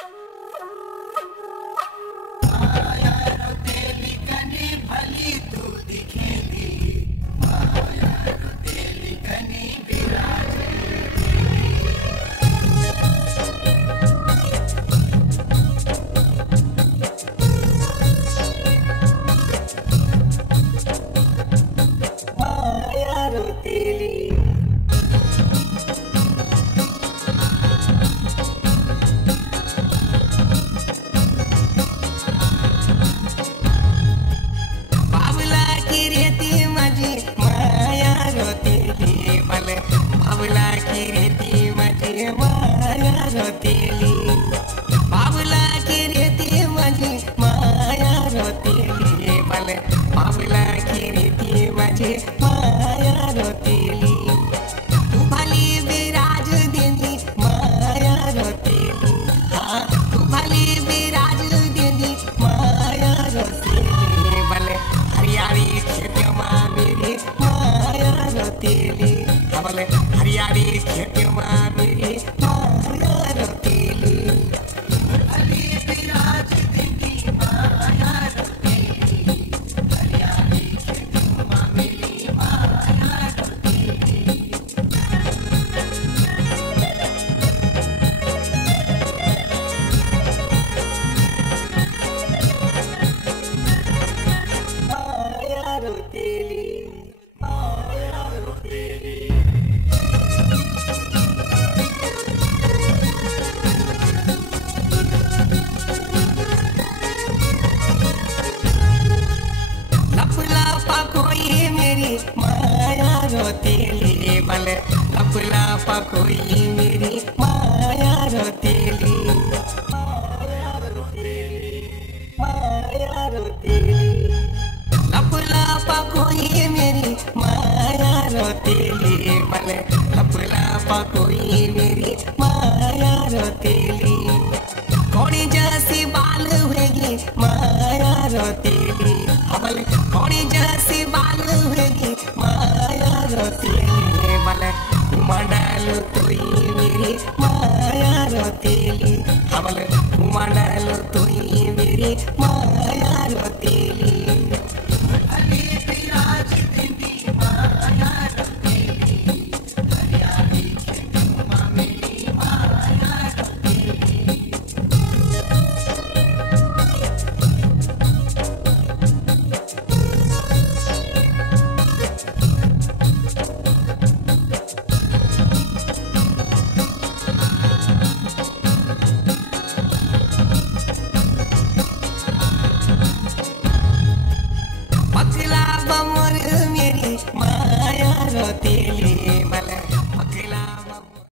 हरियाली खेती मेरी माया रोतीली अली विराज देवी माया रोतीली हरियाली खेती मेरी माया रोतीली माया रोतीली माया रोतीली माया रोतीली बल लपला पकोई मेरी माया रोतीली माया रोतीली माया रोतीली लपला पकोई मेरी माया रोतीली बल लपला पकोई मेरी माया रोतीली कोणी जैसी बाल होगी माया रोतीली अबल कोणी जैसी बाल होगी माया रोतीली बल मंडल तुई मेरी माया रोतीली अबल मंडल तुई मेरी माया रोतीली अली विराज देवी माया रोतीली हरियाली खेती मेरी माया रोतीली पतला बमर मेरी माया रोतीली